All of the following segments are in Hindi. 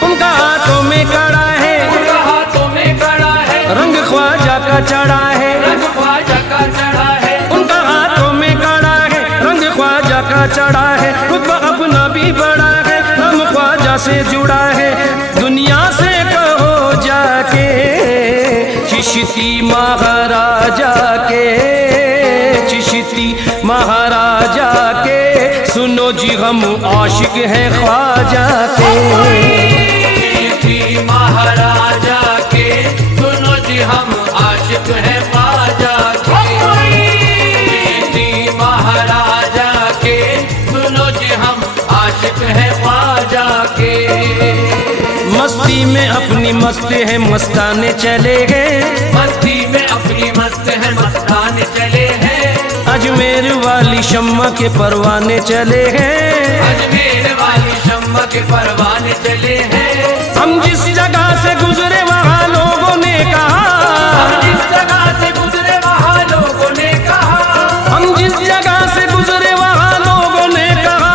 उनका हाथों में कड़ा है, उनका हाथों में कड़ा है, रंग ख्वाजा का चढ़ा है, रंग ख्वाजा का चढ़ा है। उनका हाथों में कड़ा है, रंग ख्वाजा का चढ़ा है, रुतबा अपना भी बड़ा है, हम ख्वाजा से जुड़ा है। दुनिया से कहो जाके चिश्ती महाराजा के, चिश्ती महाराजा के, सुनो जी हम आशिक हैं ख्वाजा के। चिश्ती महाराजा के, सुनो जी हम आशिक हैं ख्वाजा के। चिश्ती महाराजा के, सुनो जी हम आशिक हैं ख्वाजा के। मस्ती में अपनी मस्त है मस्ताने चले गए, मस्ती में अपनी मस्त है मस्ताने चले हैं। अजमेर वाली शम्मा के परवाने चले हैं, अजमेर वाली शम्मा के परवाने चले हैं। हम जिस जगह से गुजरे वहाँ लोगों ने कहा, हम जिस जगह से गुजरे वहाँ लोगों ने कहा, हम जिस जगह से गुजरे वहाँ लोगों ने कहा,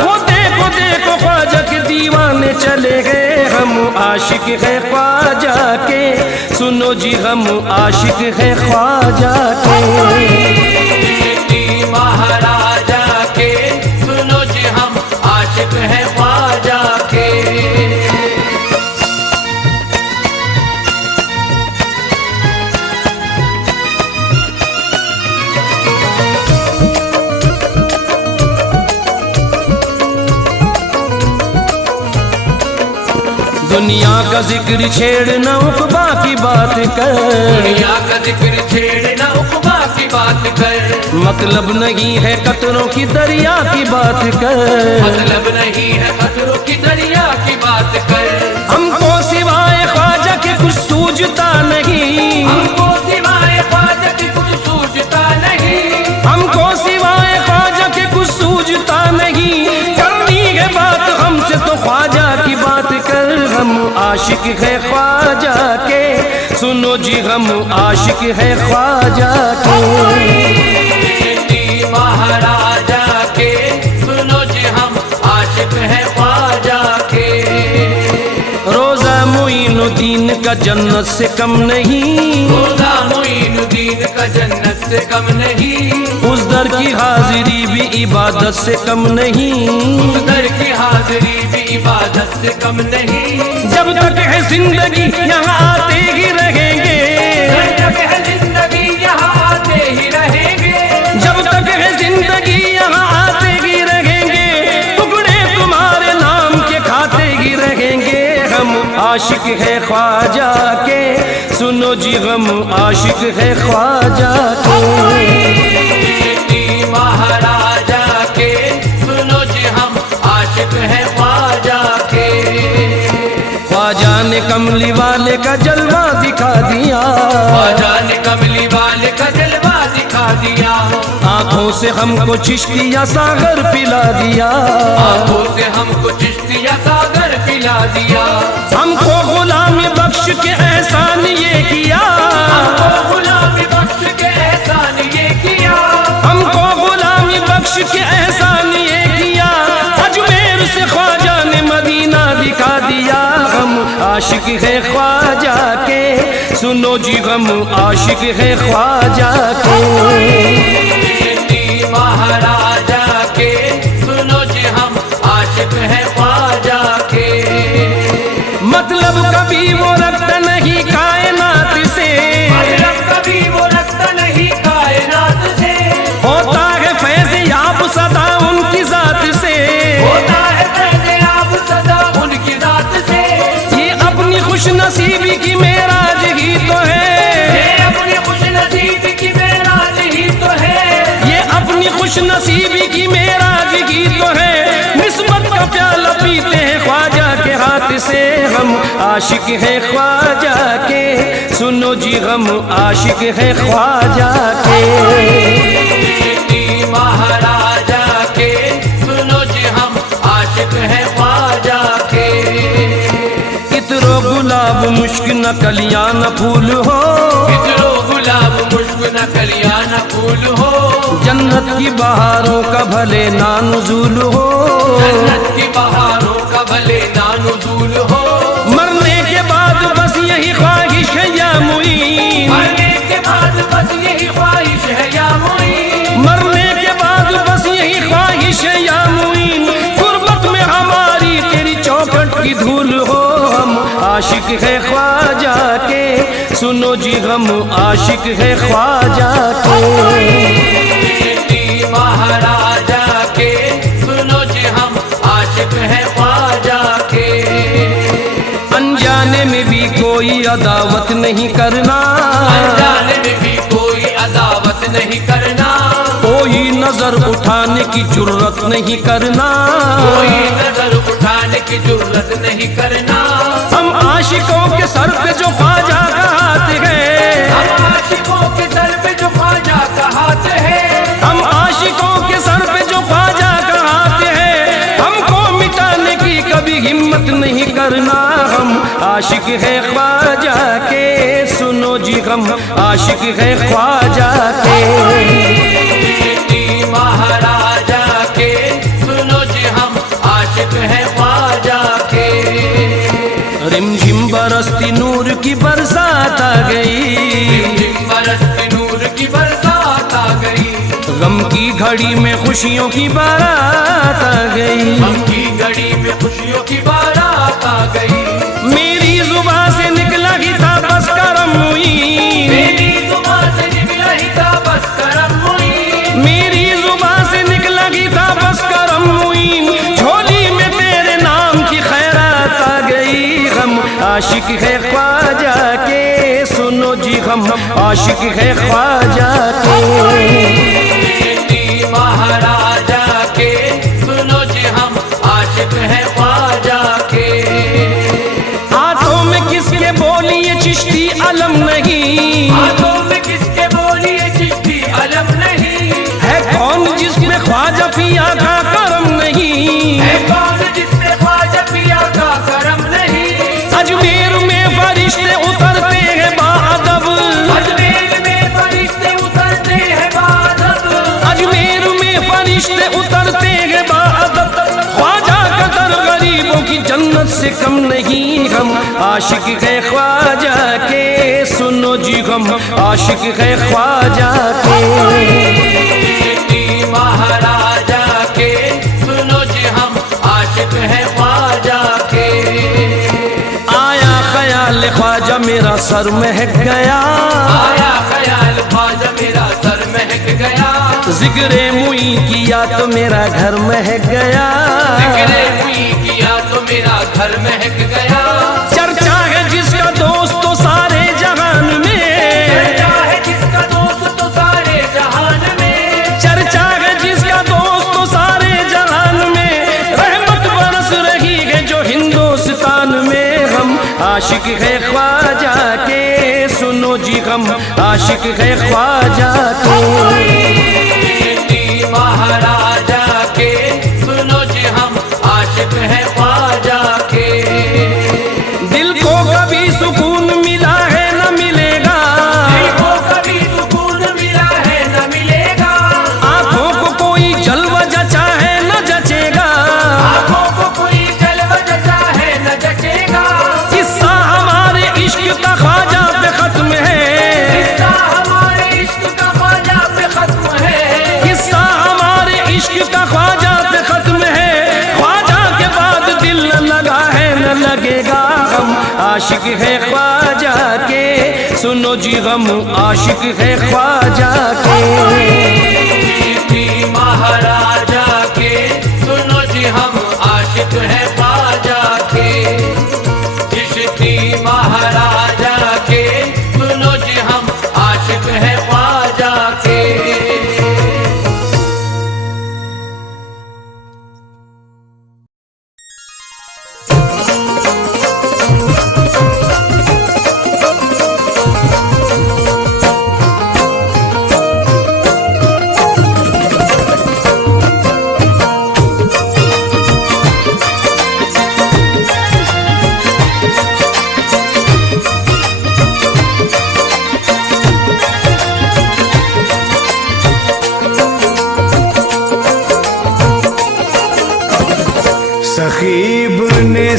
वो देखो देखो ख्वाजा के दीवाने चले गए। हम आशिक है ख्वाजा के, सुनो जी हम आशिक है ख्वाजा के। चिश्ती महाराजा के, सुनो जी हम आशिक हैं ख्वाजा के। दुनिया का जिक्र छेड़ न उकबा की बात कर, दुनिया का जिक्र छेड़ ना उकबा की बात कर। मतलब नहीं है कतरों की दरिया की बात कर, मतलब नहीं है खतरों की दरिया की बात कर। हमको सिवाय ख्वाजा के कुछ सूझता नहीं, हमको सिवाय ख्वाजा के कुछ सूझता नहीं। हमको सिवाय ख्वाजा के कुछ सूझता नहीं। करनी है बात हमसे तो ख्वाजा की बात कर। हम आशिक है ख्वाजा के, सुनो जी हम आशिक है ख्वाजा के। चिश्ती महाराजा के, सुनो जी हम आशिक हैं ख्वाजा के। रोजा मोइनुद्दीन का जन्नत से कम नहीं, रोजा मोइनुद्दीन का जन्नत से कम नहीं। उस दर की हाजिरी भी इबादत से कम नहीं, उस दर की हाजिरी भी इबादत से कम नहीं। जब तक है जिंदगी यहाँ आते ही रहेंगे, जब तक है जिंदगी यहाँ आते ही रहेंगे। जब तक है जिंदगी यहाँ आते ही रहेंगे, टुकड़े तुम्हारे नाम के खाते ही रहेंगे। हम आशिक है ख्वाजा के, सुनो जी हम आशिक है ख्वाजा के। चिश्ती महाराजा के, सुनो जी हम आशिक हैं ख्वाजा के। ख्वाजा ने कमली वाले का जलवा दिखा दिया, ख्वाजा ने कमली वाले का जलवा दिखा दिया। आंखों से हमको चिश्तिया सागर पिला दिया, आंखों से हमको चिश्तिया सागर पिला दिया। हमको गुलामी बख्श के एहसान ये किया, हमको गुलामी बख्श के एहसान ये किया। हमको गुलामी बख्श के एहसान ये किया। अजमेर से ख्वाजा ने मदीना दिखा दिया। हम आशिक है ख्वाजा के, सुनो जी हम आशिक है ख्वाजा के। चिश्ती महाराजा के, सुनो जी हम आशिक हैं ख्वाजा के। मतलब कभी वो रखता नहीं कायनात से, मतलब कभी वो रखता नहीं कायनात से। होता है फैज़ याब सदा उनकी जात से, होता है फैज़ याब सदा उनकी जात से। ये अपनी खुश नसीबी की मेराज ही तो है, ये अपनी खुश नसीबी की मेराज ही तो है। ये अपनी खुश नसीबी की मेराज ही तो है। निस्बत का प्याला पीते हैं ख्वाजा के हाथ से। हम आशिक है ख्वाजा के, सुनो जी हम आशिक है ख्वाजा के। चिश्ती महाराजा के, सुनो जी हम आशिक हैं ख्वाजा के। गुलाब मुश्क न कलियां न फूल हो, बिखरो गुलाब मुश्क न कलियां न फूल हो, जन्नत की बहारों का भले ना नुज़ूल हो, जन्नत की बहारों का भले ना नुज़ूल हो। मरने के बाद बस यही ख्वाहिश है या मुईन, मरने के बाद बस यही ख्वाहिश है या मुईन, मरने के बाद बस यही ख्वाहिश है या मुईन, गुर्बत में हमारी तेरी चौखट की धूल हो। हम आशिक है ख्वाजा के, सुनो जी हम आशिक है ख्वाजा के। चिश्ती महाराजा के, सुनो जी हम आशिक है ख्वाजा के। अनजाने में भी कोई अदावत नहीं करना, अनजाने में भी कोई अदावत नहीं करना, कोई नजर उठाने की जुर्रत नहीं करना, कोई नजर उठाने की जुर्रत नहीं करना। हम आशिकों के सर पे जो ख्वाजा का हाथ है, हम आशिकों के सर पे जो ख्वाजा का हाथ है, हम आशिकों के सर पे जो ख्वाजा का हाथ है, हमको मिटाने की कभी हिम्मत नहीं करना। हम आशिक है ख्वाजा के, सुनो जी हम आशिक है ख्वाजा के। चिश्ती महाराजा के, सुनो जी हम आशिक है ख्वाजा के। रिमझिम बरसती नूर की बरसात आ गई, बरसती नूर की बरसात आ गई, गम की घड़ी में खुशियों की बारात आ गई, गम की घड़ी में खुशियों की बारात आ गई। मेरी जुबान से निकला ही था बस करम मुईन, मेरी जुबान से निकला ही था बस करम मुईन, मेरी जुबान से निकला ही था बस करम मुईन, झोली में तेरे नाम की खैरात आ गई। हम आशिक है ख्वाजा के, सुनो जी हम आशिक है ख्वाजा के। चिश्ती महाराजा के, सुनो जी हम आशिक है ख्वाजा के। हाथों में किसके बोली ये चिश्ती अलम नहीं, हाथों में किसके बोली ये चिश्ती अलम नहीं, है कौन जिसमें ख्वाजा पिया का करम नहीं, है कौन जिसमें ख्वाजा पिया का करम नहीं। अजमेर में फरिश्ते उतरते हैं बाअदब, अजमेर में फरिश्ते उतरते हैं बाअदब, अजमेर में फरिश्ते उतरते हैं बाअदब, ख्वाजा का दर गरीबों की जन्नत से कम नहीं। हम आशिक है ख्वाजा के, सुनो जी हम आशिक है ख्वाजा के। चिश्ती महाराजा के, सुनो जी हम आशिक है ख्वाजा के। आया ख्याल ख्वाजा मेरा सर महक गया, आया ख्याल ख्वाजा मेरा सर महक गया, जिक्रे मुई किया तो मेरा घर महक गया, जिक्रे हुई किया तो मेरा घर महक गया। चर्चा है जिसका दोस्त तो सारे जहान में, चर्चा है जिसका दोस्त तो सारे जहान में, चर्चा है जिसका दोस्त तो सारे जहान में, रहमत बरस रही है जो हिंदुस्तान में। हम आशिक है ख्वाजा के, सुनो जी हम आशिक है ख्वाजा के। चिश्ती महाराजा के, सुनो जी हम आशिक है ख्वाजा के। दिल को कभी सुकून मिला है न मिलेगा, दिल को कभी सुकून मिला है न मिलेगा, आंखों को कोई जलवा जचा है न जचेगा, आंखों को कोई जलवा जचा है न जचेगा। किस्सा हमारे इश्क का ख्वाजा पे खत्म है, किस्सा हमारे इश्क का ख्वाजा पे खत्म है, किस्सा हमारे इश्क का ख्वाजा पे खत्म है, ख्वाजा के बाद दिल न लगा है न लगेगा। हम आशिक है ख्वाजा के, सुनो जी हम आशिक है ख्वाजा के। चिश्ती महाराजा के, सुनो जी हम आशिक है ख्वाजा के। चिश्ती महाराजा के, सुनो जी हम आशिक है ख्वाजा के।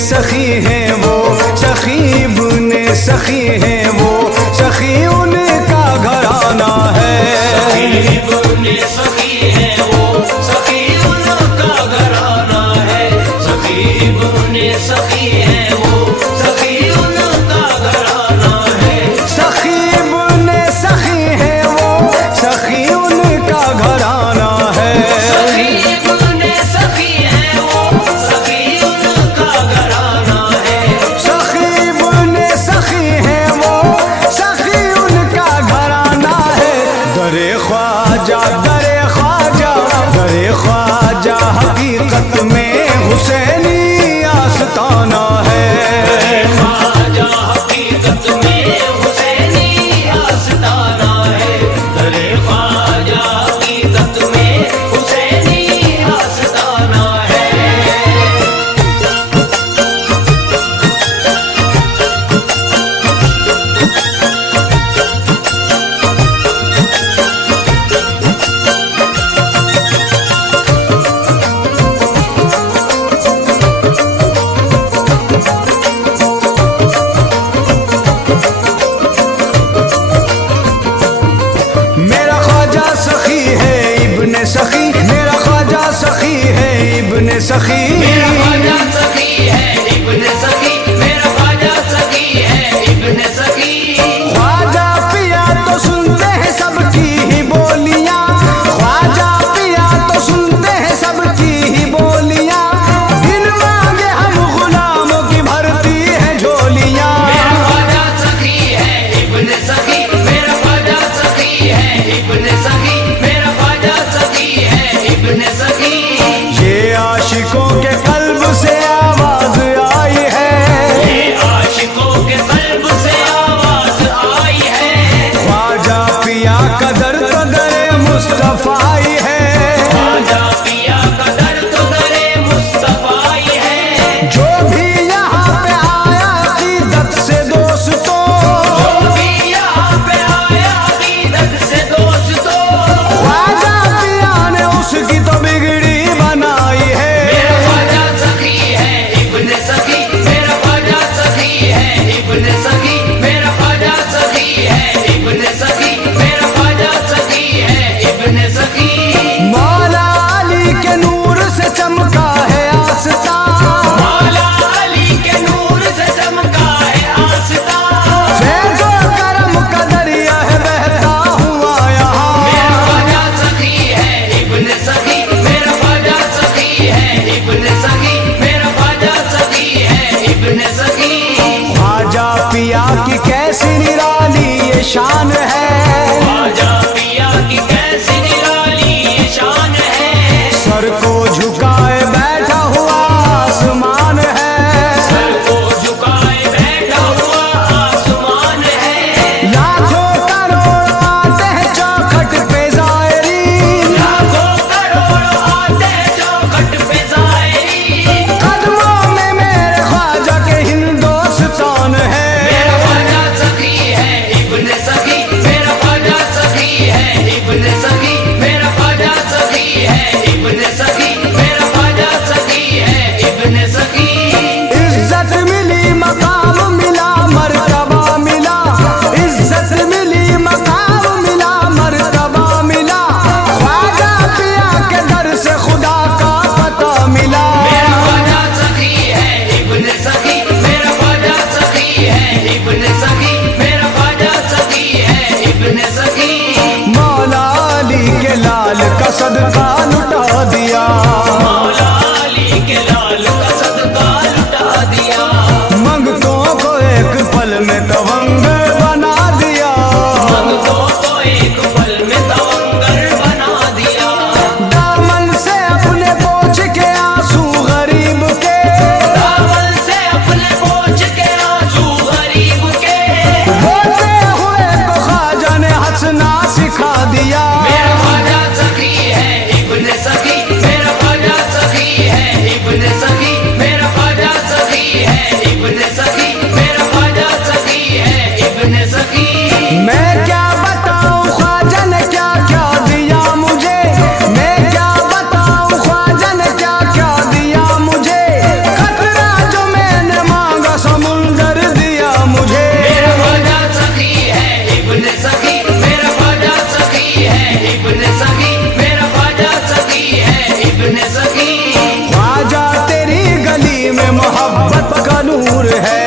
सखी है वो, सखी इब्ने सखी है वो, सखी उनका घराना है। सखी इब्ने सखी है वो, सखी उनका घराना है। सखी इब्ने सखी है वो, सखी उनका घराना है। सखी इब्ने सखी है वो, सखी उनका घराना है। सखी इब्ने सखी है वो, सखी उनका घराना है। सखी इब्ने सखी है वो, सखी उनका घराना है। दरे ख्वाजा दरे ख्वाजा दरे ख्वाजा हकीकत में हुसैनी आस्ताना है। ख्वाजा हकीकत में हुसैनी आस्ताना है। दरे ख्वाजा हकीकत में हुसैनी आस्ताना है। मेरा ख्वाजा सखी है इब्ने सखी, मेरा ख्वाजा सखी है इब्ने सखी। मेरा ख्वाजा सखी है इब्ने सखी, मेरा ख्वाजा सखी है इब्ने सखी। ख्वाजा पिया तो सुनते हैं सबकी ही बोलियां, ख्वाजा पिया तो सुनते हैं सबकी ही बोलियां। बिन मांगे हम गुलामों की भरती है झोलियां। मेरा ख्वाजा सखी है इब्ने सखी, मेरा ख्वाजा सखी है इब्ने सखी, मेरा ख्वाजा सखी है इब्ने सखी। ये आशिकों के कल्ब से आवाज आई है, ये आशिकों के कल्ब से आवाज आई है। ख्वाजा पिया का दर्द तो दरे मुस्तफाई है। ख्वाजा पिया का दर तो दरे मुस्तफाई है। जो भी यहाँ पे आया अकीदत से दोस्तों, जो भी यहाँ पे आया अकीदत से दोस्तों, ख्वाजा पिया ने उसकी तो बिगड़ी बनाई है। मेरा ख्वाजा सखी है इब्ने सखी, मेरा ख्वाजा सखी है इब्ने सखी, मेरा ख्वाजा सखी है इब्ने सखी, मेरा ख्वाजा सखी है इब्ने सखी। मौला अली के नूर से चमका है आस्था, मौला अली के नूर से चमका है आस्था। फैज़ो करम का दरिया है बहता हुआ यहाँ। मेरा ख्वाजा सखी है इब्ने सखी, मेरा ख्वाजा सखी है इब्ने सखी, मेरा ख्वाजा सखी है इब्ने सखी। ख्वाजा पिया की कैसी निराली ये शान है, ख्वाजा पिया की कैसी निराली ये शान है। सर को झुकाए बैठा हुआ आसमान है। सर को झुकाए बैठा हुआ आसमान है। लाखों करोड़ आते हैं चौखट पे ज़ायरीन, लाखों करोड़ आते हैं चौखट पे ज़ायरीन। कदमों में मेरे ख्वाजा के हिंदुस्तान है। मेरा ख्वाजा सखी है इब्ने सखी, मेरा ख्वाजा सखी है इब्ने सखी, मेरा ख्वाजा सखी है इब्ने सखी, मेरा ख्वाजा सखी है इब्ने सखी। इज्जत मिली मकाम मिला मर्तबा मिला, इज्जत मिली मकाम मिला मर्तबा मिला। ख्वाजा पिया के दर से खुदा का पता मिला। मेरा ख्वाजा सखी है इब्ने सखी, मेरा ख्वाजा सखी है इब्ने सखी, मेरा ख्वाजा सखी है इब्ने सखी। मौला अली के लाल का सदका लुटा दिया, मौला अली के लाल का सदका लुटा दिया। मंगतों को एक पल में तवंगर बना दिया। मंगतों को एक पल में तवंगर बना दिया। दामन से अपने पोंछ के आंसू गरीब के, दामन से अपने पोंछ के आंसू गरीब के। रोते हुए को ख्वाजा ने हंसना सिखा दिया। मेरा ख्वाजा सखी है इब्ने सखी, मेरा ख्वाजा सखी है इब्ने सखी, मेरा ख्वाजा सखी है इब्ने सखी, मेरा ख्वाजा सखी है नूर है।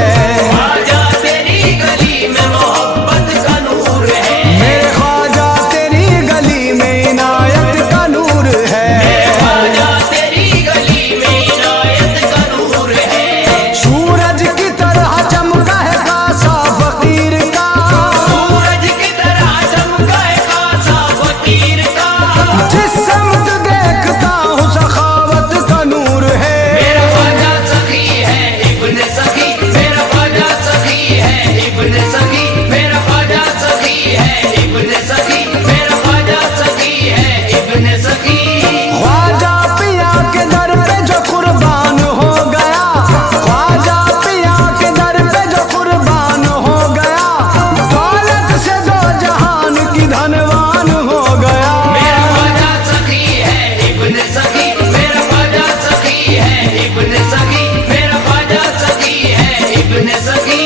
ख्वाजा तेरी गली में मोहब्बत का नूर है। मेरे ख्वाजा तेरी गली में इनायत का नूर है। ख्वाजा तेरी गली में इनायत का नूर है। सूरज की तरह चमका है कासा फकीर का। सूरज की तरह चमका है कासा फकीर का। जिस समत देखता हूँ सखावत का नूर है। मेरा ख्वाजा सखी है इब्ने सखी। मेरा ख्वाजा सखी है इब्ने सखी। मेरा ख्वाजा सखी है इब्ने सखी। मेरा ख्वाजा सखी है इब्ने सखी। ख्वाजा पिया के दर पे जो कुर्बान हो गया। ख्वाजा पिया के दर पे जो कुर्बान हो गया। दौलत से दो जहान की धनवान हो गया। मेरा ख्वाजा सखी है इब्ने सखी। मेरा ख्वाजा सखी है इब्ने सखी। मेरा ख्वाजा सखी है इब्ने सखी।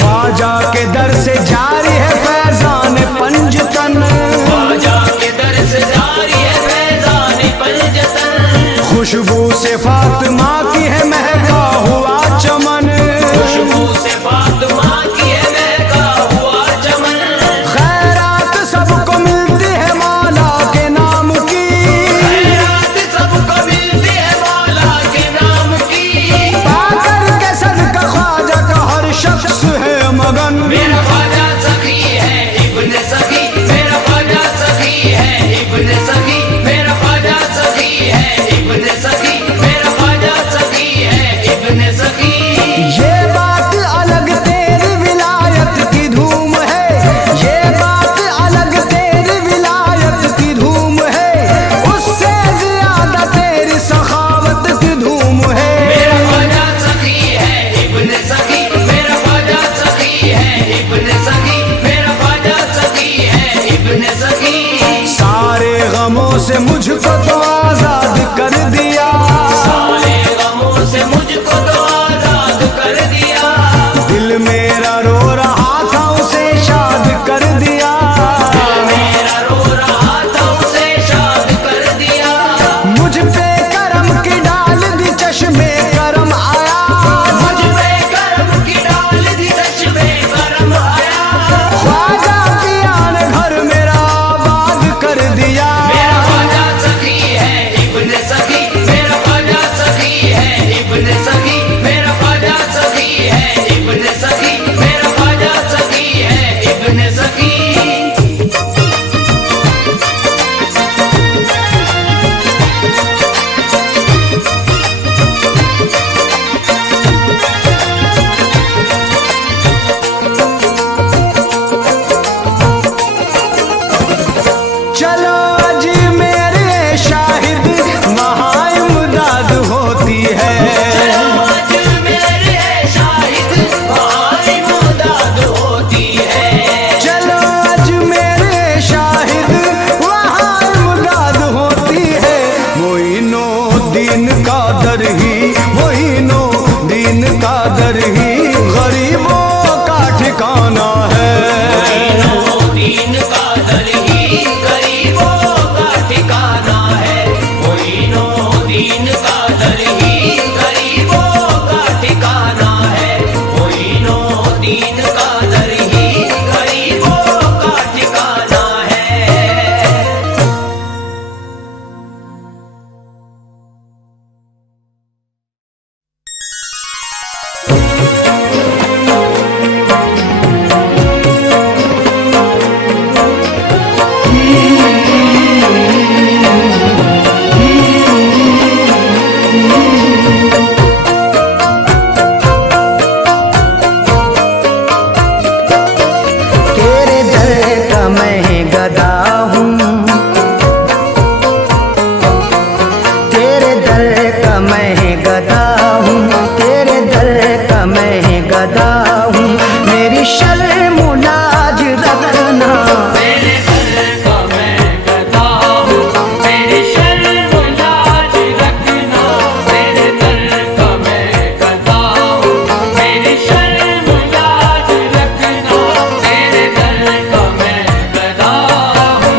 ख्वाजा के दर से जारी है फैजान पंजतन। ख्वाजा के दर से जारी है फैजान पंजतन। खुशबू से फातिमा की है महका हुआ चमन। खुशबू से फातिमा की है महका हुआ चमन। खैरात सबको मिलती है मौला के नाम की। खैरात सबको मिलती है मौला के नाम की। पाकर के सदका ख्वाजा का हर शख्स है मगन। मेरा ख्वाजा सखी है इब्ने सखी। मेरा ख्वाजा सखी है इब्ने सखी। मेरा ख्वाजा सखी है इब्ने सखी। मेरा ख्वाजा सखी है इब्ने सखी। ये बात अलग तेरी विलायत की धूम है। ये बात अलग तेरी विलायत की धूम है। उससे ज्यादा तेरी सखावत की धूम है। मेरा ख्वाजा सखी है इब्ने सखी। मेरा ख्वाजा सखी है इब्ने सखी। मेरा ख्वाजा सखी है इब्ने सखी। सारे गमों से मुझको तो आजाद कर दिया। सारे गमों से मुझको तो आजाद कर दिया। दिल मेरा रो रहा था उसे शाद कर दिया। मेरा रो रहा था उसे शाद कर दिया। मुझ पे करम की डाल दी चश्मे करम आया। मुझ पे करम की डाल दी चश्मे करम आया। ख्वाजा पिया ने घर मेरा आबाद कर दिया। मेरा ख्वाजा सखी है इब्ने सखी। मेरा ख्वाजा सखी है इब्ने सखी। मेरा ख्वाजा सखी है इब्ने सखी। मेरा ख्वाजा सखी है इब्ने सखी। चलो आज मेरे शाहिद वहाँ इमदाद होती है। आज मेरे शाहिद वहाँ इमदाद होती है। चलो आज मेरे शाहिद वहाँ इमदाद होती है। मोइनो दीन का दर ही मोइनो दीन का दर ही गरीबों का ठिकाना है। दीन का दर ही गरीबों का ठिकाना है। मोइनो दीन का दर ही गरीबों का ठिकाना है। मोइनो दीन का दर ही गरीबों का ठिकाना है। तेरे दर का मैं गदा हूँ। तेरे दर का मैं गदा हूँ। तेरे दर का मैं गदा हूँ। मेरी शर्म लाज रखना। मेरे दर का मैं गदा हूँ। मेरी शर्म लाज रखना। मेरे दर का मैं गदा हूँ। मेरी शर्म लाज रखना। मेरे दर का मैं गदा हूँ।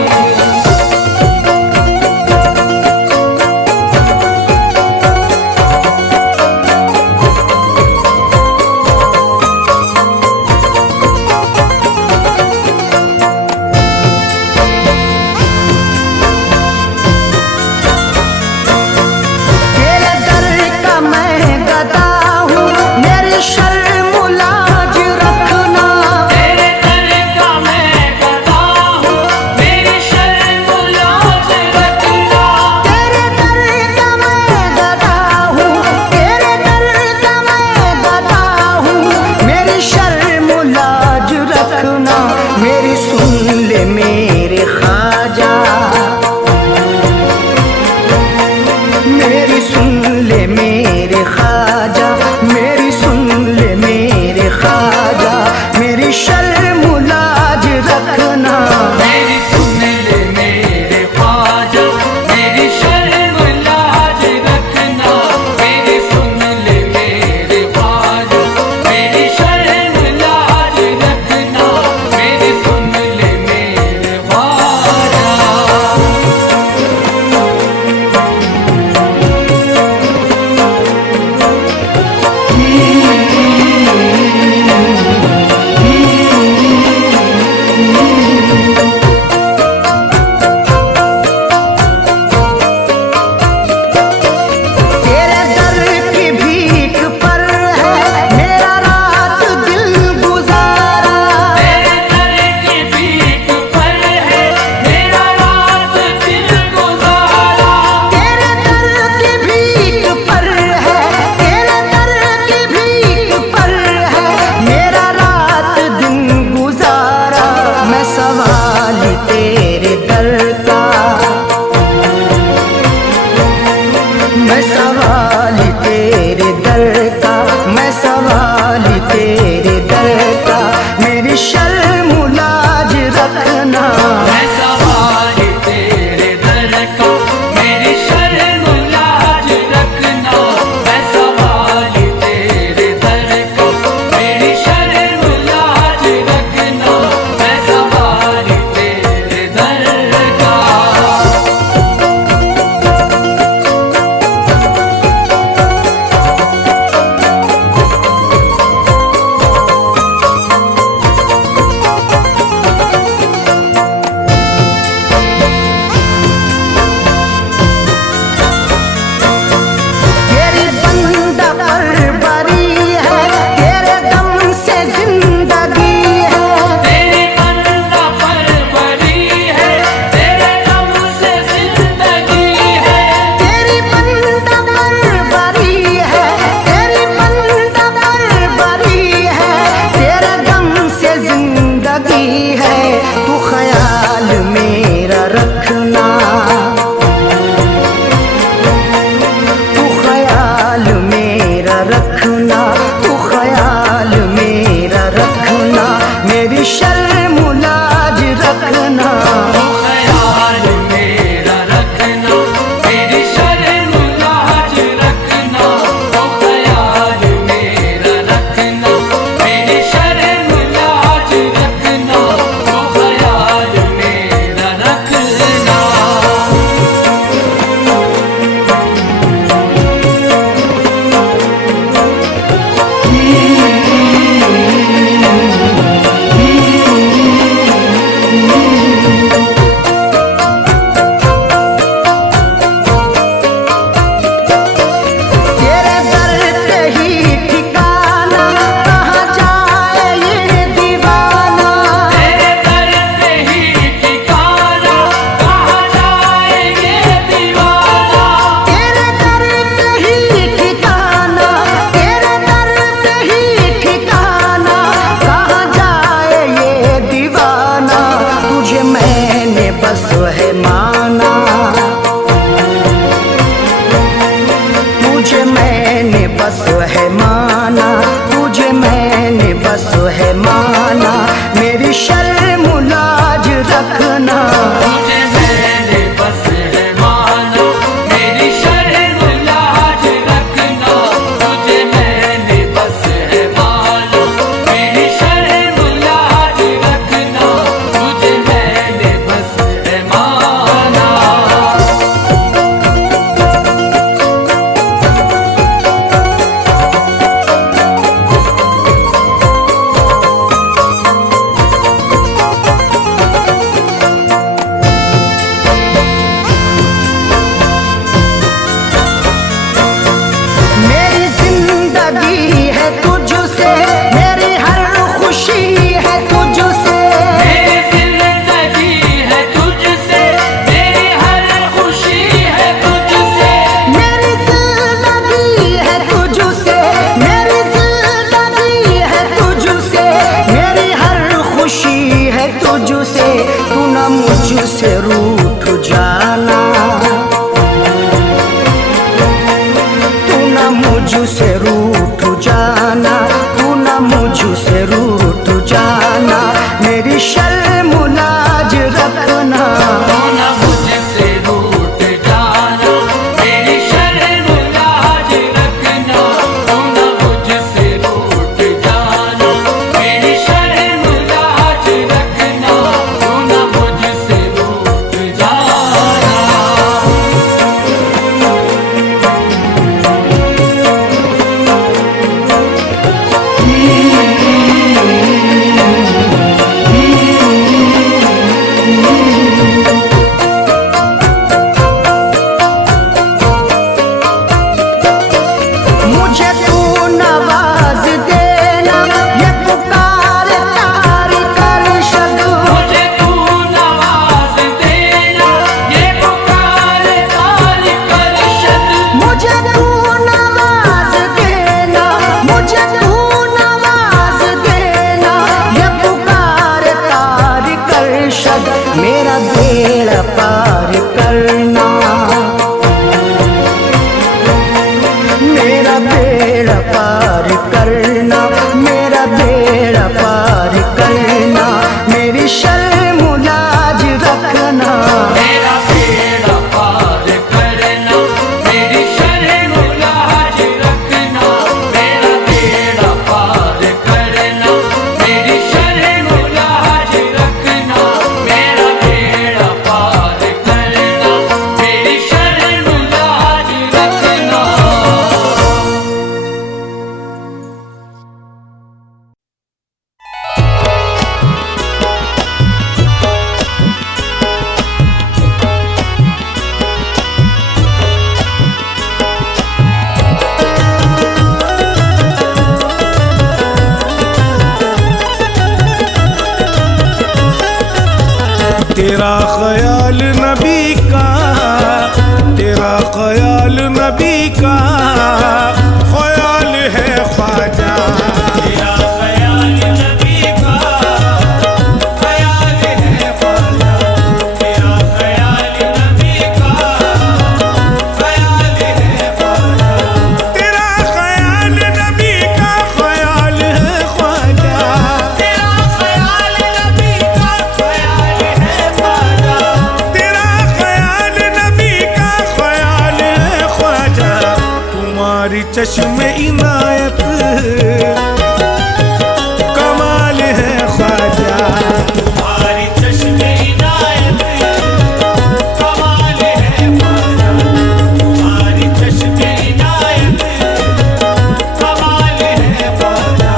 ठिकाना, कहाँ जाए ये दीवाना, तुझे मैंने बस है माना, तुझे मैंने बस है माना, तुझे मैंने बस है माना, मेरी शर्म लाज रखना, तुझे मैंने बस है माना, मेरी शर्म लाज रखना, तुझे मैंने बस है माना, मेरी शर्म लाज रखना, तुझे मैंने बस है माना। मेरी जिंदगी है तुझसे, मेरी हर खुशी है तुझसे, मेरी जिंदगी है तुझसे, मेरी हर खुशी है तुझसे, मेरी जिंदगी है तुझसे, मेरी जिंदगी है तुझसे, मेरी हर खुशी है तुझसे, तू न मुझसे रूठ जाना, तू न मुझसे रूठ जाना, तू न मुझसे रूठ जाना, मेरी शर्म लाज रखना, तू न मुझसे रूठ जाना, मेरी शर्म लाज रखना, तू न मुझसे रूठ जाना, मेरी शर्म लाज रखना, तू न मुझसे रूठ जाना। मुझे तू नवाज देना, ये पुकार तारी कर शद, मुझे तू नवाज देना, ये पुकार तारी करशद, मुझे तू नवाज देना, मुझे तू नवाज देना, ये पुकार तारी कर शद, मेरा बेड़ा पार करना, मेरा बेड़ा पार करना, मेरा बेड़ा पार करना, मेरी शर्म लाज रखना, मेरा बेड़ा पार करना, मेरी शर्म लाज रखना, मेरा बेड़ा पार करना, मेरी शर्म लाज रखना, मेरा बेड़ा पार करना, मेरी शर्म लाज रखना। तेरा ख्याल नबी का, तेरा ख्याल नबी का ख्याल है ख्वाजा, तेरा ख्याल नबी का ख्याल है ख्वाजा, तेरा ख्याल नबी का ख्याल है ख्वाजा, तेरा ख्याल नबी का ख्याल है ख्वाजा, तेरा ख्याल नबी का ख्याल है ख्वाजा, तेरा ख्याल नबी का ख्याल है ख्वाजा, तुम्हारी चश्मे इनायत कमाल है ख्वाजा, तुम्हारी चश्मे इनायत कमाल है ख्वाजा, तुम्हारी चश्मे इनायत कमाल है ख्वाजा।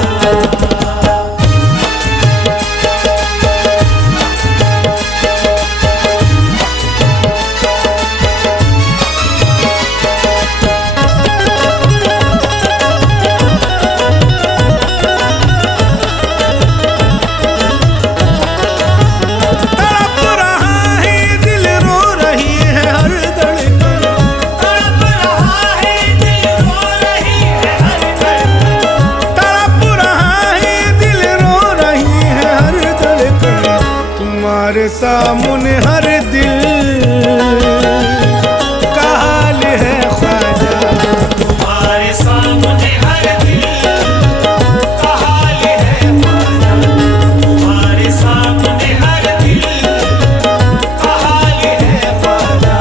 सामने हर दिल का हाल है ख्वाजा, तुम्हारे सामने हर दिल का हाल है ख्वाजा, तुम्हारे सामने हर दिल का हाल है ख्वाजा।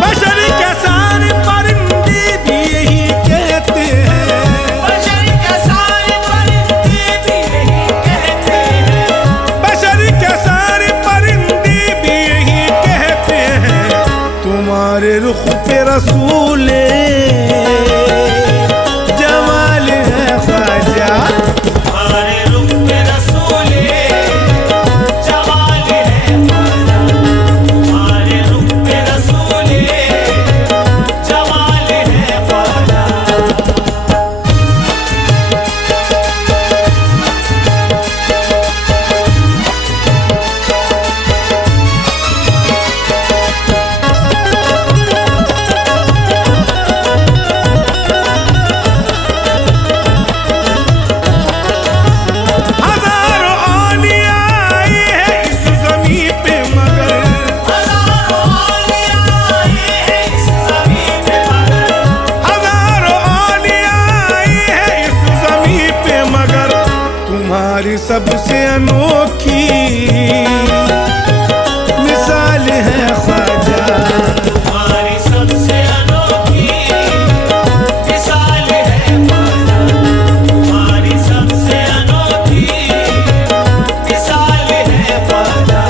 बशर के सारे परिंदे भी यही कहते हैं, बशर के सारे परिंदे भी यही कहते हैं, बशर के सारे परिंदे भी यही कहते हैं, तुम्हारे रुख पे रसूले जमाल है ख्वाजा, तुम्हारे रुख पे रसूले जमाल है ख्वाजा, तुम्हारे रुख पे रसूले जमाल है ख्वाजा। हजारों औलिया आए हैं इस ज़मीं पे मगर, हजारों औलिया आए हैं इस ज़मीं पे मगर, हजारों औलिया आए हैं इस ज़मीं पे मगर, तुम्हारी सबसे अनोखी मिसाल है ख्वाजा, तुम्हारी सबसे अनोखी मिसाल है ख्वाजा, तुम्हारी सबसे अनोखी मिसाल है ख्वाजा।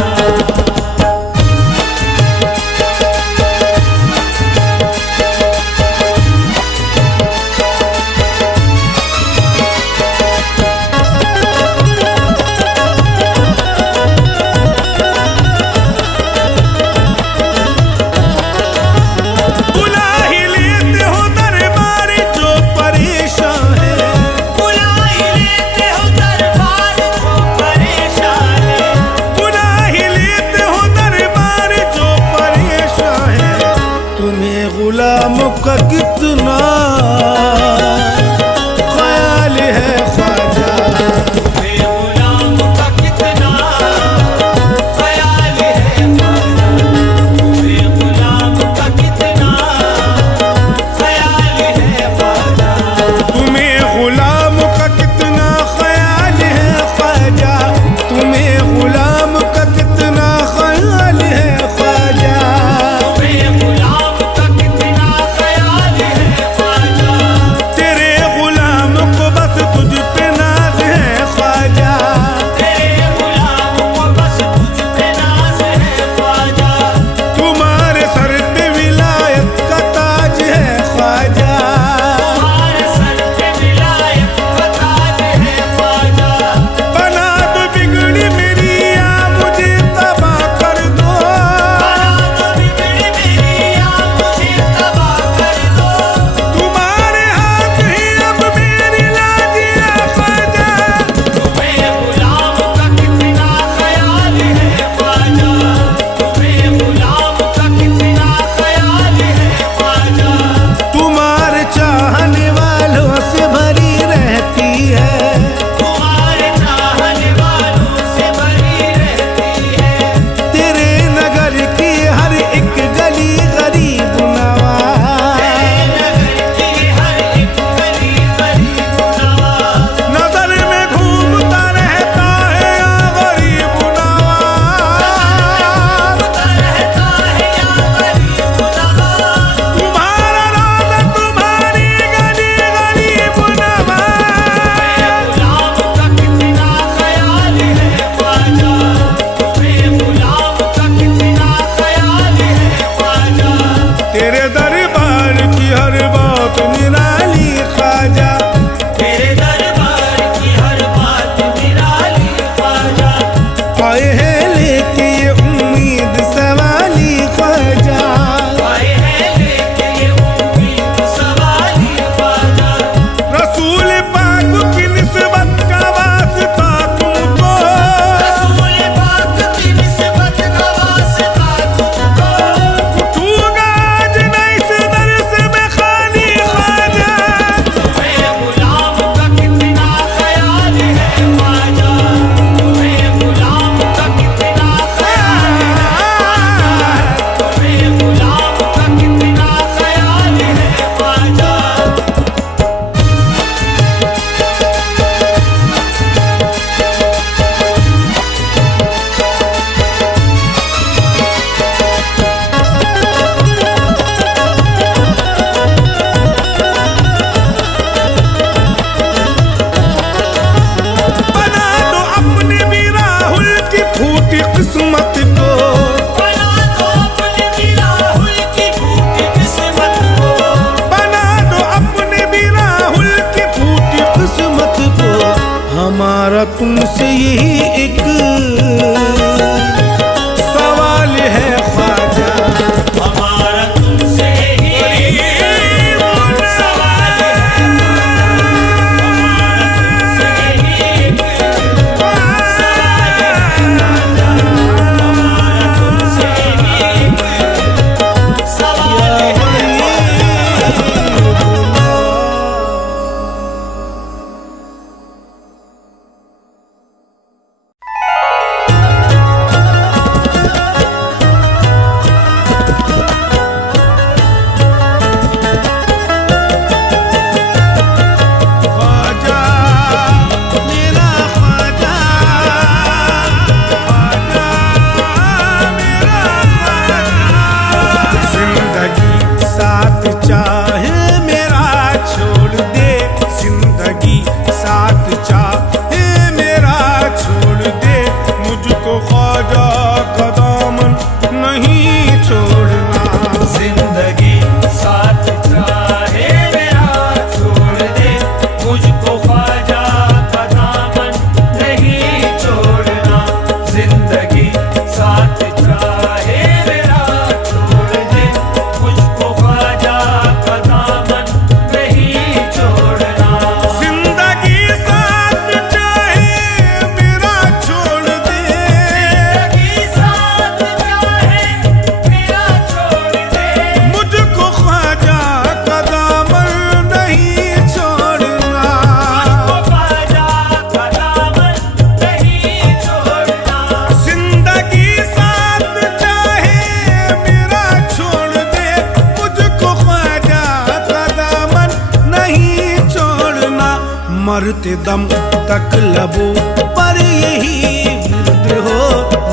मरते दम तक लबों पर यही विरद हो,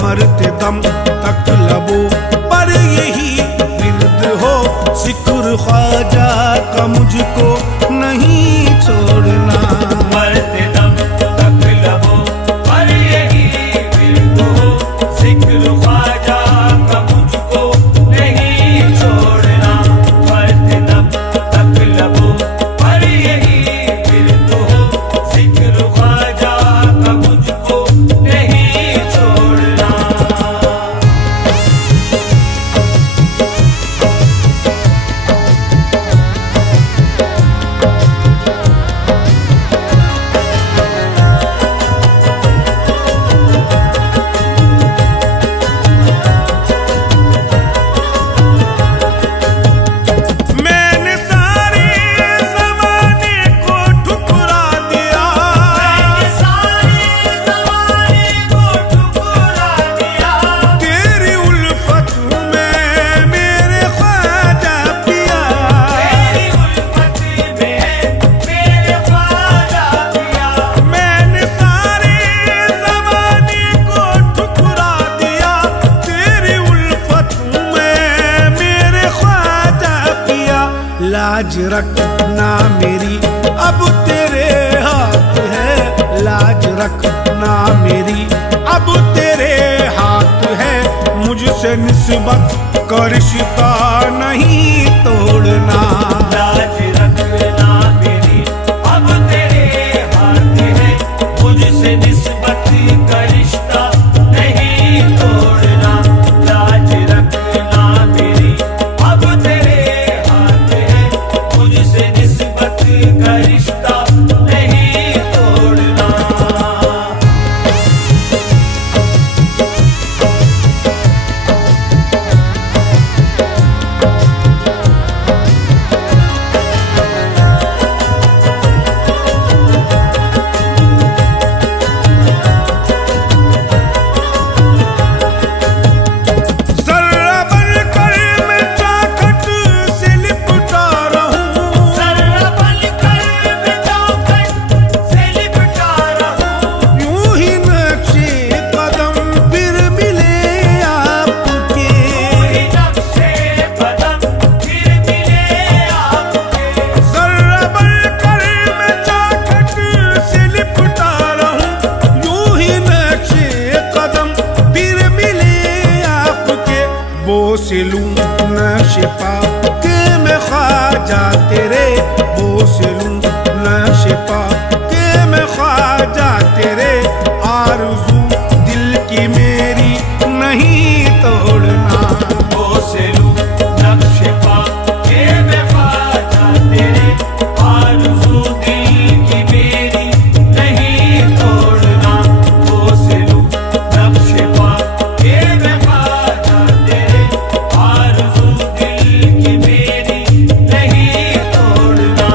मरते दम तक लबों पर यही विरद हो। जिक्र ख्वाजा का मुझको नहीं छोड़ना, मरते दम तक लबों पर यही विरद हो। जिक्र ख्वाजा का मुझको नहीं छोड़ना, मरते दम तक लबों पर यही विरद हो। जिक्र ख्वाजा का मुझको नहीं छोड़ना। मैंने सारे ज़माने को ठुकरा दिया, मैंने सारे ज़माने को ठुकरा दिया। तेरी उल्फत में मेरे ख्वाजा पिया, तेरी उल्फत में मेरे ख्वाजा पिया। मैंने सारे ज़माने को ठुकरा दिया, तेरी उल्फत में मेरे ख्वाजा पिया। लाज रखना मेरी अब तेरे हाथ है, लाज रखना मेरी अब तेरे हाथ है। मुझसे निस्बत का रिश्ता नहीं तोड़ना, लाज रखना मेरी अब तेरे हाथ है। मुझसे निस्बत का रिश्ता नहीं तोड़ना, लाज रखना मेरी अब तेरे हाथ है। मुझसे निस्बत का रिश्ता नहीं तोड़ना। जर्रा बनकर मैं चौखट से लिपटा रहूं, जर्रा बनकर मैं चौखट से लिपटा रहूं। यूं ही नक्शे कदम फिर मिले आपके, कोई नक्शे कदम फिर मिले आपके। जर्रा बनकर मैं चौखट से लिपटा रहूं, यूं ही नक्शे कदम फिर मिले आपके। बोस लूं नक्शे पा के मैं ख्वाजा तेरे, बोस लूं नक्शे पा के मैं ख्वाजा तेरे। आरज़ू दिल की मेरी नहीं तोड़ना, बोसेलू नक्शे पा के मैं ख्वाजा तेरे। आरज़ू दिल की मेरी नहीं तोड़ना, बोसेलू नक्शे पा के मैं ख्वाजा तेरे। आरज़ू दिल की मेरी नहीं तोड़ना।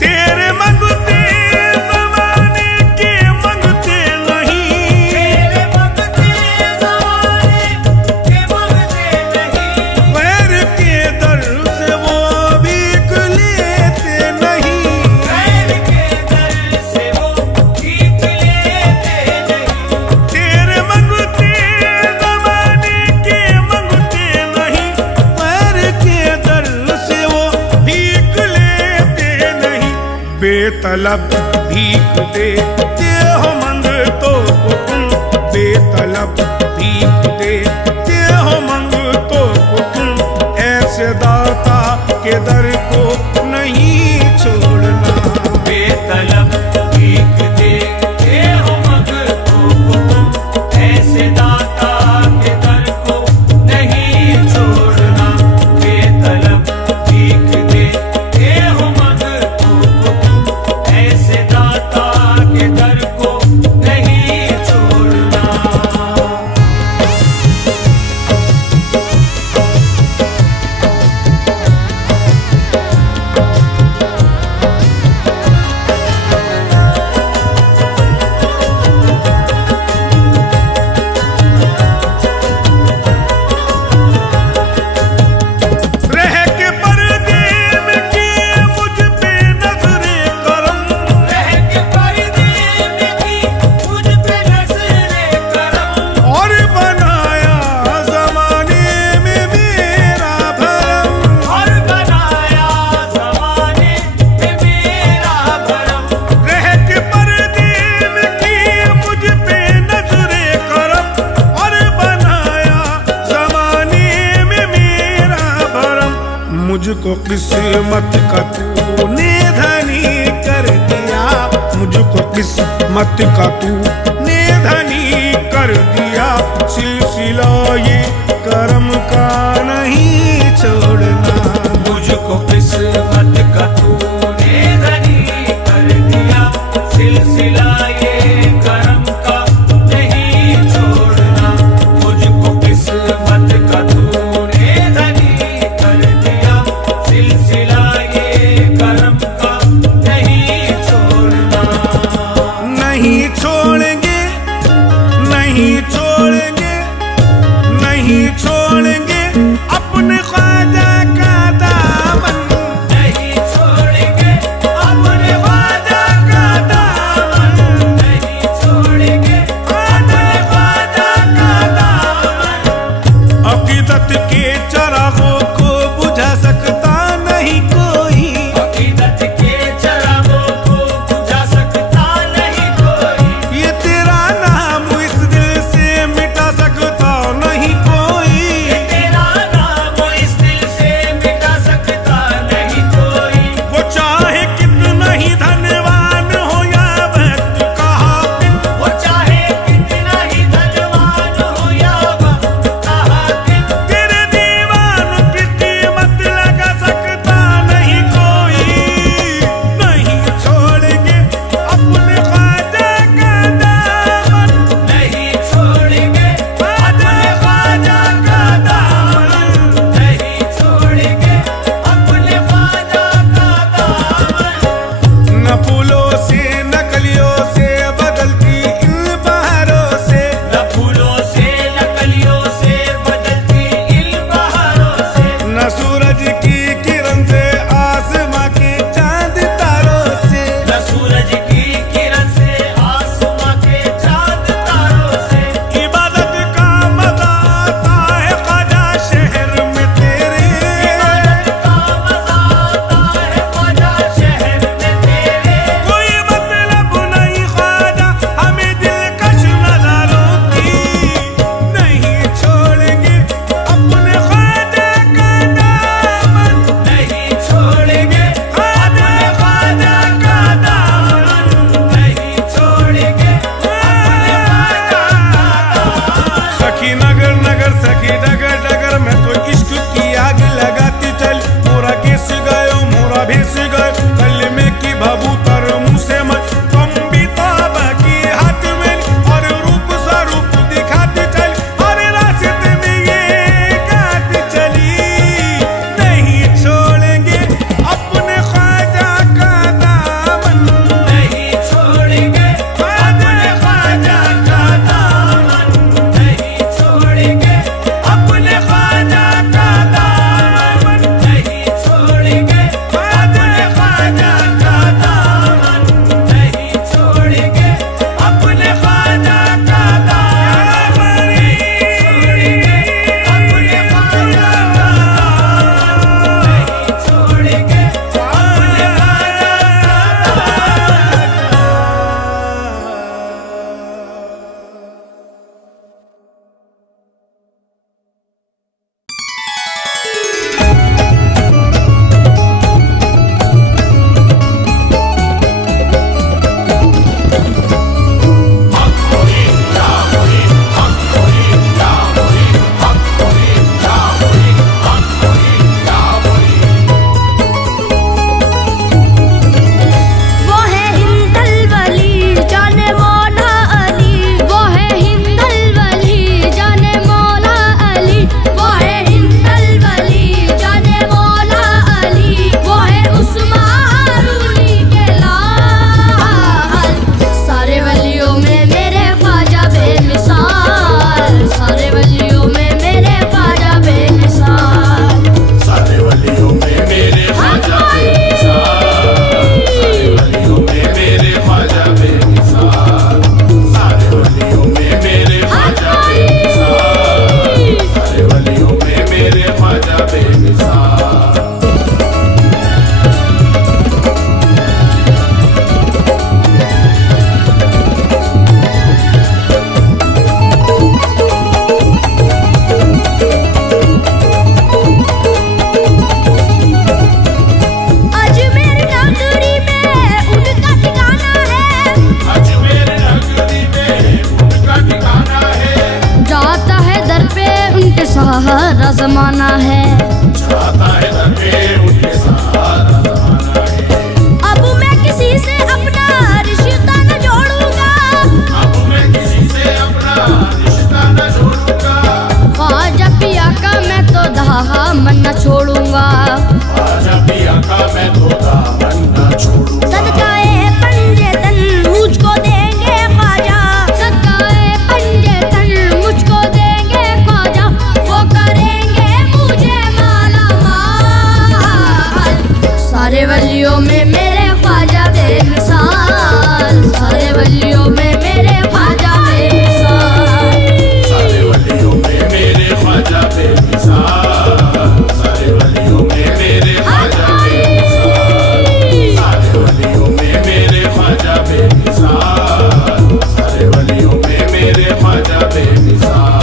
तेरे मंगते ज़माने के मंगते नहीं, तेरे मंगते ज़माने के मंगते नहीं। गैर के दर से वो भीख लेते नहीं। गैर के दर से वो भीख लेते नहीं। तेरे मंगते ज़माने के मंगते नहीं, गैर के दर से वो भीख लेते नहीं। बेतलब भीख देते हो मंगतों को तुम, बेतलब भीख देते हो मंगतों को तुम। ऐसे दाता के दर को नहीं छोड़ना, बेतलब भीख देते हो मंगतों को तुम। ऐसे दाता के दर को नहीं छोड़ना, बेतलब भीख देते हो मंगतों को तुम। ऐसे दाता के दर को नहीं छोड़ना। मुझको किस्मत का तूने धनी कर दिया, मुझको किस्मत का तूने धनी कर दिया। सिलसिला ये करम का नहीं छोड़ना, मुझको किस्मत का तूने धनी कर दिया, सिलसिला ये करम का नहीं छोड़ना। मुझको किस्मत का तूने धनी कर दिया, सिलसिला ये करम का नहीं छोड़ना। नहीं छोड़ेंगे, नहीं छोड़ेंगे, नहीं छोड़ेंगे अपने ख्वाजा का दामन, नहीं छोड़ेंगे अपने ख्वाजा का दामन, नहीं छोड़ेंगे अपने ख्वाजा का दामन। अकीदत के चरागों को बुझा सकता नहीं कोई, अकीदत के चरागों को बुझा सकता नहीं कोई, ये तेरा नाम इस दिल से मिटा सकता नहीं कोई। ये तेरा नाम इस दिल से मिटा सकता नहीं कोई। वो चाहे कितना ही धनवान हो या वक्त का हाकिम, वो चाहे कितना ही धनवान हो या वक्त का हाकिम, तेरे दीवानों की है। चाहता है धर्मे उनके सारा जमाना है। अब मैं किसी से अपना रिश्ता न जोड़ूंगा, अब मैं किसी से अपना रिश्ता न जोड़ूंगा। ख्वाजा पिया का मैं तो दामन न छोड़ूंगा। ख्वाजा पिया का मैं तो दामन न छोड़ूंगा। सदकाए पंजेतन मुझको देंगे ख्वाजा, सदकाए पंजेतन मुझको देंगे ख्वाजा, वो करेंगे मुझे माला माल। सारे वलियों में मेरे ख्वाजा बेमिसाल, सारे वलियों में मेरे ख्वाजा बेमिसाल। सारे वलियों में मेरे ख्वाजा बेमिसाल, सारे वलियों में मेरे ख्वाजा बेमिसाल। सारे वलियों में मेरे ख्वाजा बेमिसाल, सारे वलियों में मेरे ख्वाजा बेमिसाल।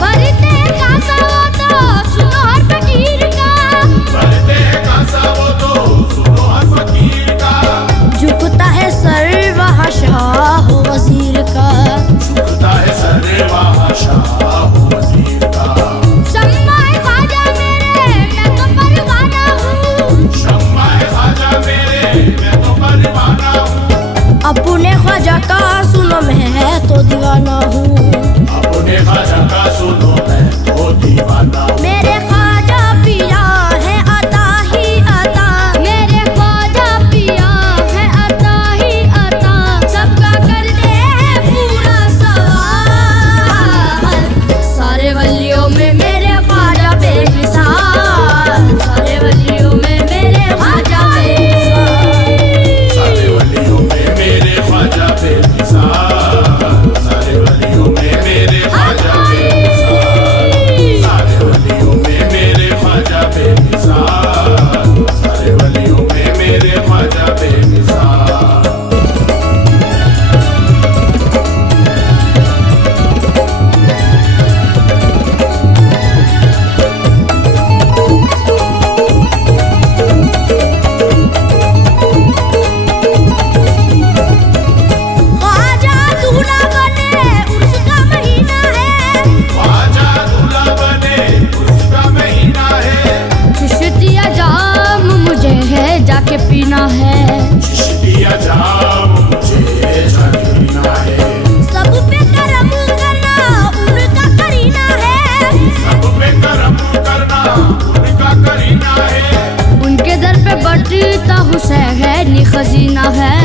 भरते का सवा तो सुनो हर फकीर का, भरते हैं कासा वो तो सुनो हर फकीर का। झुकता है सर वहाँ शाह वजीर का। झुकता है सर वहाँ शाह वजीर का। शम्मा-ए ख्वाजा मेरे मैं तो परवाना हूँ, शम्मा है ख्वाजा मेरे मैं तो परवाना हूँ। अपने ख्वाजा का सुनो मैं तो दीवाना हूँ। अपने ख्वाजा का सुनो मैं तो दीवाना हूँ। मेरे ख्वाजा पिया है अता ही अता, मेरे ख्वाजा पिया है अता ही अता, सबका कर दे पूरा सवाल। सारे वलियों में मेरे ख्वाजा बेमिसाल, सारे वलियों में मेरे ख्वाजा बेमिसाल। सारे वलियों में मेरे ख्वाजा बेमिसाल, सारे वलियों में मेरे ख्वाजा बेमिसाल। सारे वलियों में मेरे ख्वाजा बेमिसाल, सारे वलियों में मेरे ख्वाजा बेमिसाल। ख्वाजा दूल्हा बने उसका महीना है, ख्वाजा दूल्हा बने उसका महीना है। चिश्तिया जाम मुझे है जाके पीना है। चिश्तिया जाम मुझे जाके पीना है। सब पे करम करना उनका करीना है, सब पे करम करना उनका करीना है। उनके दर पे बढ़ता हुसैनी खजीना है।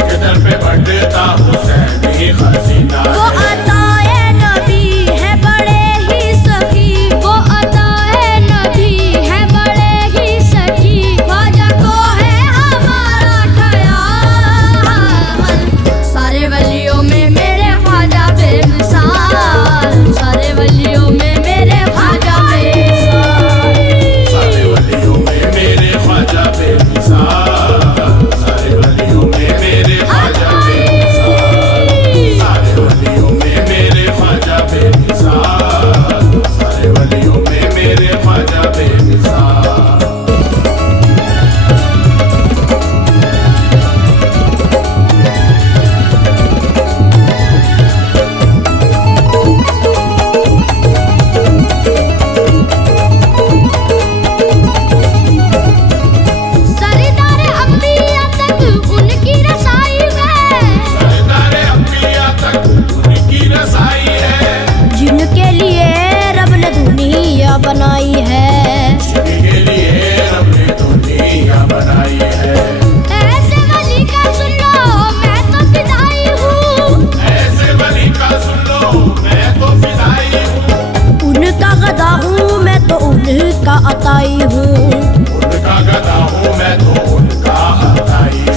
के दर पे बढ़ता हुसैनी खजीना वो है। अताए नबी है बड़े ही सखी, वो अताए नबी है बड़े ही सखी, ख्वाजा को है हमारा ख्याल। सारे वलियों में मेरे ख्वाजा बेमिसाल, सारे वलियों में मेरे ख्वाजा बेमिसाल। सारे वलियों में मेरे ख्वाजा बेमिसाल, सारे वलियों में मेरे ख्वाजा बेमिसाल। सारे वलियों में मेरे ख्वाजा बेमिसाल, सारे वलियों में मेरे ख्वाजा बेमिसाल। सरदार अंबिया तक उनकी रसाई है, सरदार अंबिया तक उनकी रसाई है। जिनके लिए रब ने दुनिया बनाई है। जिनके लिए रब ने दुनिया बनाई है। ऐसे वली का सुन लो मैं तो फिदाई हूँ, ऐसे वली का सुन लो मैं तो फिदाई हूँ। उनका गदा हूँ मैं तो उनका अताई हूँ। उनका गदा हूँ मैं तो उनका अताई हूँ।